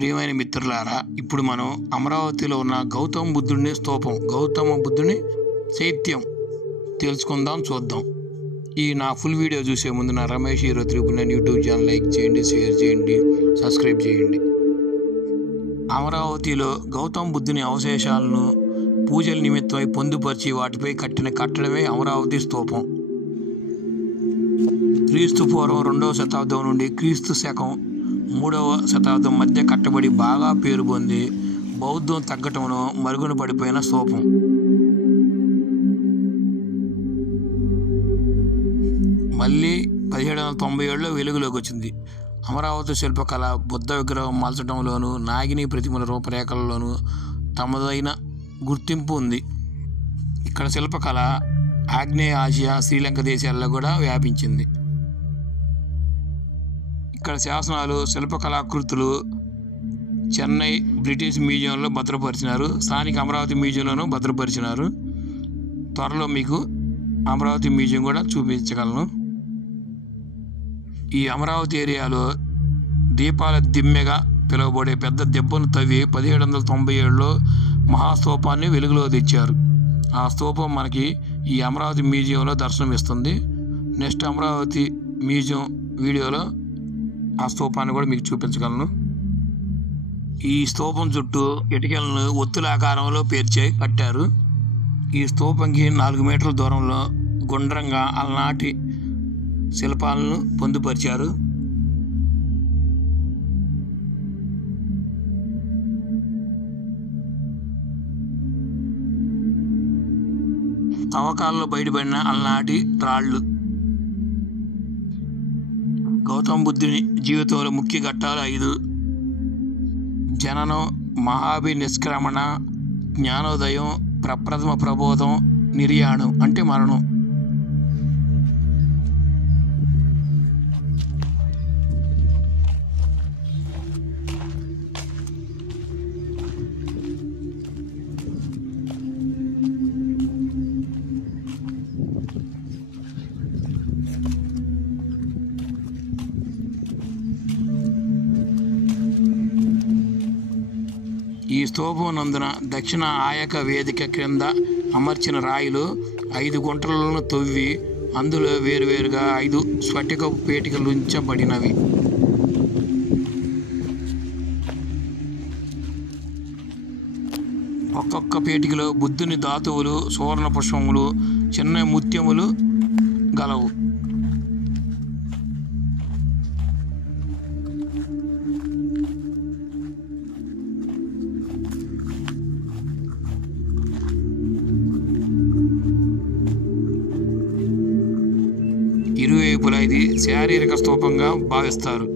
ప్రియమైన మిత్రులారా, ఇప్పుడు మనం అమరావతిలో ఉన్న గౌతమ బుద్ధుని స్తూపం, గౌతమ బుద్ధుని చైత్యం తెలుసుకుందాం, చూద్దాం. ఈ నా ఫుల్ వీడియో చూసే ముందు నా Ramesh hero triple YouTube channel like చేయండి, షేర్ చేయండి, సబ్స్క్రైబ్ చేయండి. అమరావతిలో గౌతమ బుద్ధుని అవశేషాలను పూజల నిమిత్తమై పొందుపరిచి వాటిపై కట్టిన కట్టడమే అమరావతి స్తూపం. క్రీస్తు పూర్వం 2వ శతాబ్దం నుండి క్రీస్తు శకం 3వ శతాబ్దం మధ్య కట్టబడి బాగా పేరు పొంది బౌద్ధం తగ్గటంలో మరుగున పడిపోయిన స్తూపం. మళ్ళీ 1797లో వెలుగులోకి వచ్చింది. అమరావతి శిల్పకళ బుద్ధ విగ్రహం మలచడంలోనూ, నాగిని ప్రతిమల రూపరేఖలలోనూ తమదైన గుర్తింపు ఉంది. ఇక్కడ శిల్పకళ ఆగ్నేయ ఆసియా, శ్రీలంక దేశాల్లో కూడా వ్యాపించింది. ఇక్కడ శాసనాలు, శిల్పకళాకృతులు చెన్నై బ్రిటిష్ మ్యూజియంలో భద్రపరిచినారు. స్థానిక అమరావతి మ్యూజియంలోనూ భద్రపరిచినారు. త్వరలో మీకు అమరావతి మ్యూజియం కూడా చూపించగలను. ఈ అమరావతి ఏరియాలో దీపాల దిమ్మెగా పిలువబడే పెద్ద దెబ్బను తవ్వి 1797లో మహాస్తూపాన్ని వెలుగులో తెచ్చారు. ఆ స్తూపం మనకి ఈ అమరావతి మ్యూజియంలో దర్శనమిస్తుంది. నెక్స్ట్ అమరావతి మ్యూజియం వీడియోలో ఆ స్తూపాన్ని కూడా మీకు చూపించగలను. ఈ స్తూపం చుట్టూ ఇటుకలను ఒత్తుల ఆకారంలో పేర్చి కట్టారు. ఈ స్తూపంకి 4 మీటర్ల దూరంలో గుండ్రంగా అలనాటి శిల్పాలను పొందుపరిచారు. తవ్వకాల్లో బయటపడిన అలనాటి రాళ్ళు. గౌతమ బుద్ధుని జీవితంలో ముఖ్య ఘట్టాలు 5: జననం, మహాభినిష్క్రమణ, జ్ఞానోదయం, ప్రప్రథమ ప్రబోధం, నిర్యాణం అంటే మరణం. ఈ స్తూపం నందున దక్షిణ ఆయక వేదిక క్రింద అమర్చిన రాయిలు 5 గుంటలను తవ్వి అందులో వేరువేరుగా 5 స్ఫటిక పేటికలు ఉంచబడినవి. ఒక్కొక్క పేటికలో బుద్ధుని ధాతువులు, సువర్ణ పుష్పములు, చిన్న ముత్యములు గలవు. ఇరువైపులా ఇది శారీరక స్తూపంగా భావిస్తారు.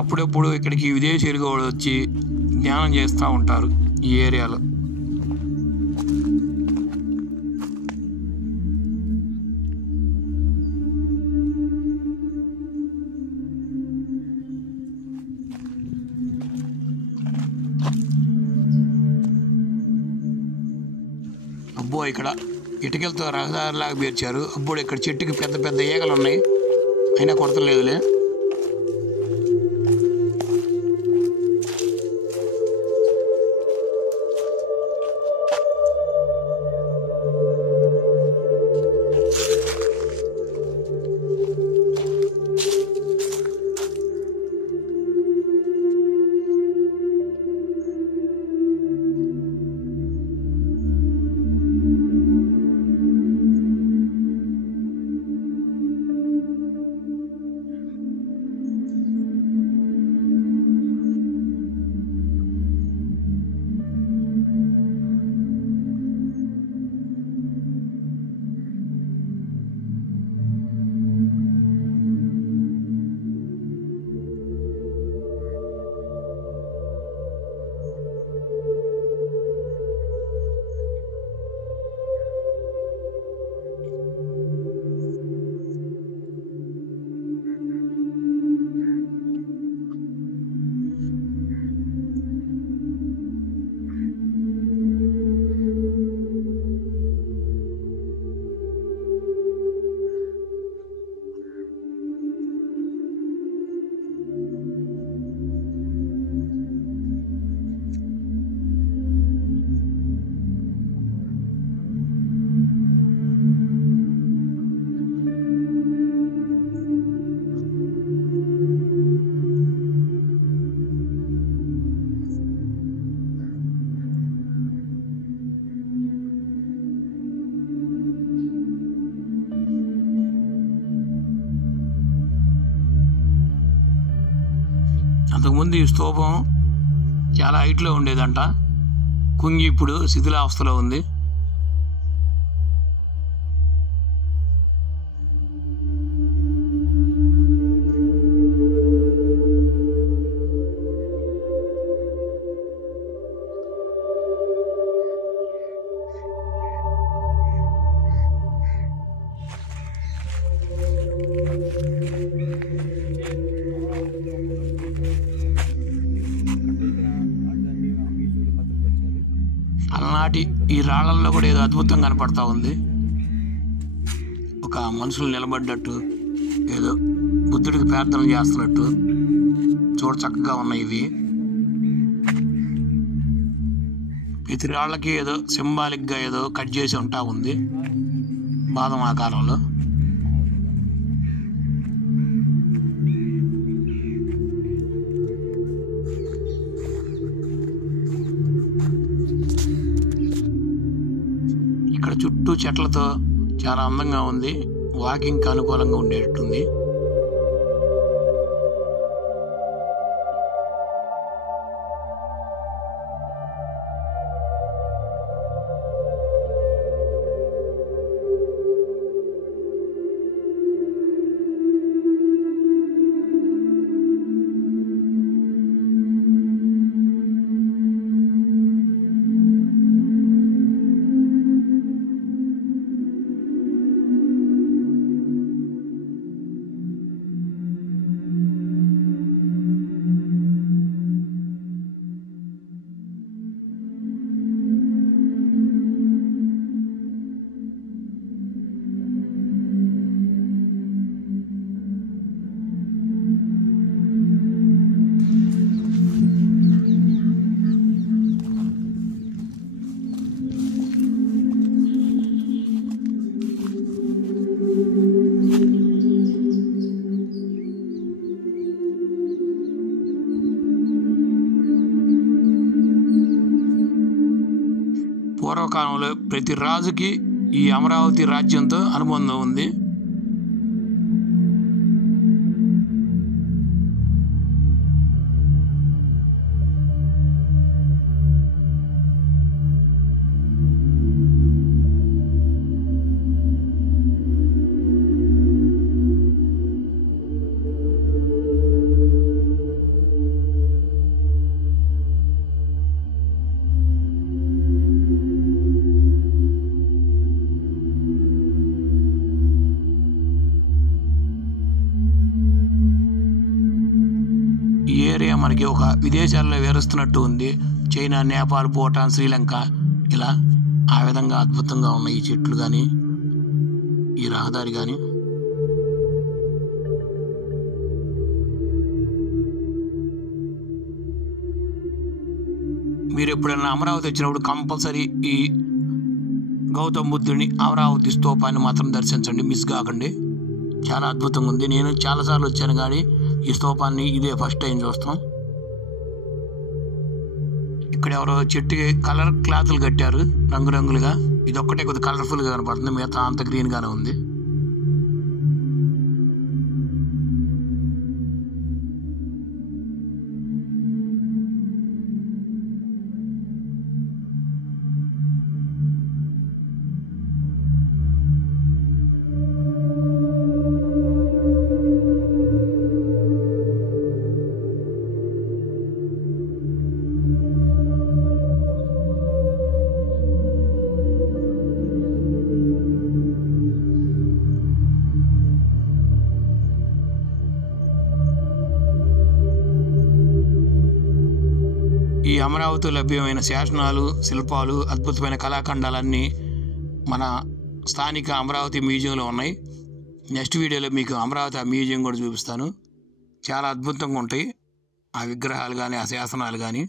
అప్పుడప్పుడు ఇక్కడికి విదేశీయులు కూడా వచ్చి ధ్యానం చేస్తూ ఉంటారు ఈ ఏరియాలో. అబ్బో, ఇక్కడ ఇటుకలతో రహదారిలాగా పేర్చారు. అప్పుడు ఇక్కడ చెట్టుకి పెద్ద పెద్ద ఈగలు ఉన్నాయి, అయినా కొడతలేదులే. అంతకుముందు ఈ స్తూపం చాలా హైట్లో ఉండేదంట, కుంగి ఇప్పుడు శిథిలావస్థలో ఉంది. అలనాటి ఈ రాళ్ళల్లో కూడా ఏదో అద్భుతం కనపడతా ఉంది. ఒక మనుషులు నిలబడ్డట్టు, ఏదో బుద్ధుడికి ప్రార్థన చేస్తున్నట్టు చూడ చక్కగా ఉన్నాయి ఇవి. ప్రతి రాళ్ళకి ఏదో సింబాలిక్గా ఏదో కట్ చేసి ఉంటా ఉంది బాదం ఆకారంలో. ఇక్కడ చుట్టూ చెట్లతో చాలా అందంగా ఉంది, వాకింగ్కి అనుకూలంగా ఉండేటట్టుంది. పూర్వకాలంలో ప్రతి రాజుకి ఈ అమరావతి రాజ్యంతో అనుబంధం ఉంది. ఈ ఏరియా మనకి ఒక విదేశాల్లో వేరుస్తున్నట్టు ఉంది. చైనా, నేపాల్, భూటాన్, శ్రీలంక, ఇలా ఆ విధంగా అద్భుతంగా ఉన్నాయి ఈ చెట్లు కానీ ఈ రహదారి కానీ. మీరు ఎప్పుడైనా అమరావతి వచ్చినప్పుడు కంపల్సరీ ఈ గౌతమ బుద్ధుని అమరావతి స్తూపాన్ని మాత్రం దర్శించండి, మిస్ కాకండి. చాలా అద్భుతంగా ఉంది. నేను చాలాసార్లు వచ్చాను కానీ ఈ స్తూపాన్ని ఇదే ఫస్ట్ టైం చూస్తాం. ఇక్కడ ఎవరో చెట్టుకి కలర్ క్లాతులు కట్టారు రంగురంగులుగా. ఇది ఒక్కటే కొద్దిగా కలర్ఫుల్గా కనపడుతుంది, మిగతా అంత గ్రీన్గానే ఉంది. ఈ అమరావతిలో లభ్యమైన శాసనాలు, శిల్పాలు, అద్భుతమైన కళాఖండాలన్నీ మన స్థానిక అమరావతి మ్యూజియంలో ఉన్నాయి. నెక్స్ట్ వీడియోలో మీకు అమరావతి ఆ మ్యూజియం కూడా చూపిస్తాను. చాలా అద్భుతంగా ఉంటాయి ఆ విగ్రహాలు కానీ, ఆ శాసనాలు కానీ,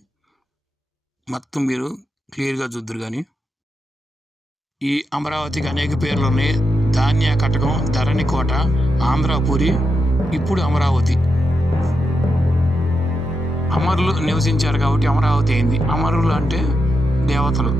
మొత్తం మీరు క్లియర్గా చూద్దరు. కానీ ఈ అమరావతికి అనేక పేర్లు ఉన్నాయి. ధాన్య కటకం, ధరణి కోట, ఆంధ్రాపురి, ఇప్పుడు అమరావతి. అమరులు నివసించారు కాబట్టి అమరావతి అయింది. అమరులు అంటే దేవతలు.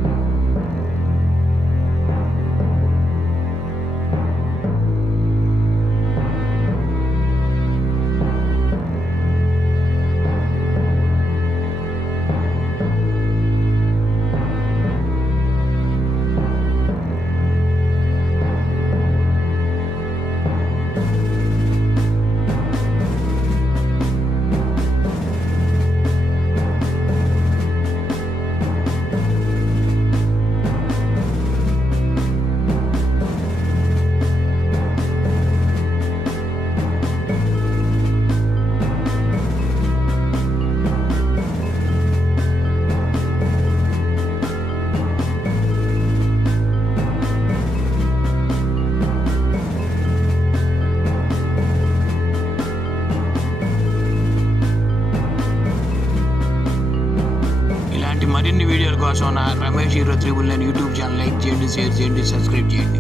మరిన్ని వీడియోల కోసం నా Ramesh hero 399 YouTube channel like చేయండి, షేర్ చేయండి, సబ్స్క్రైబ్ చేయండి.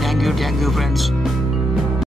Thank you friends.